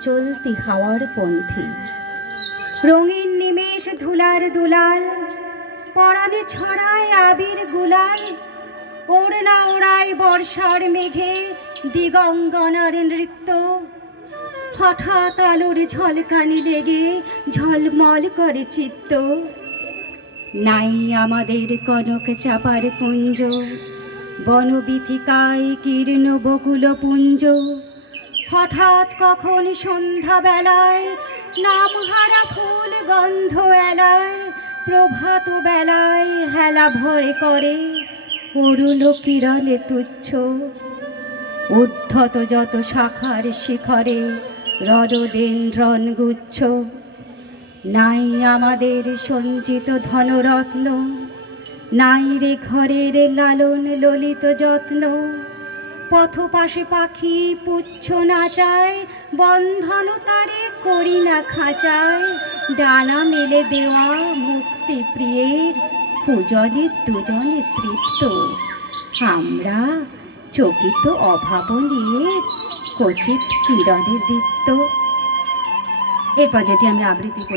চলতি হাওয়ার পন্থী। রঙিন নিমেষ ধুলার দুলাল পরাণে ছড়ায় আবির গুলাল, ওড়না ওড়ায় বর্ষার মেঘে দিগঙ্গনার নৃত্য। হঠাৎ আলোর ঝলকানি লেগে ঝলমল করে চিত্ত। নাই আমাদের কনক চাপার কুঞ্জ, বনবিথিকায় কীর্ণ বকুল পুঞ্জ হঠাৎ কখন সন্ধ্যা বেলায় নামহারা ফুল গন্ধ এলায়, প্রভাত বেলায় হেলা ভরে করে অরুণ কিরণে তুচ্ছ। উদ্ধত যত শাখার শিখরে রডোডেন্ড্রন গুচ্ছ। নাই আমাদের সঞ্চিত ধনরত্ন, নাই রে ঘরের লালন ললিত যত্ন। পথ পাশে পাখি পুচ্ছ নাচায় বন্ধন তারে করি না খাঁচায়। ডানা মেলে দেওয়া মুক্তি প্রিয়ের পূজনে দুজনে তৃপ্ত। আমরা চকিত অভাবনীয়ের, কচিত কিরণে দীপ্ত। এই পর্যায়টি আমি আবৃত্তি করি।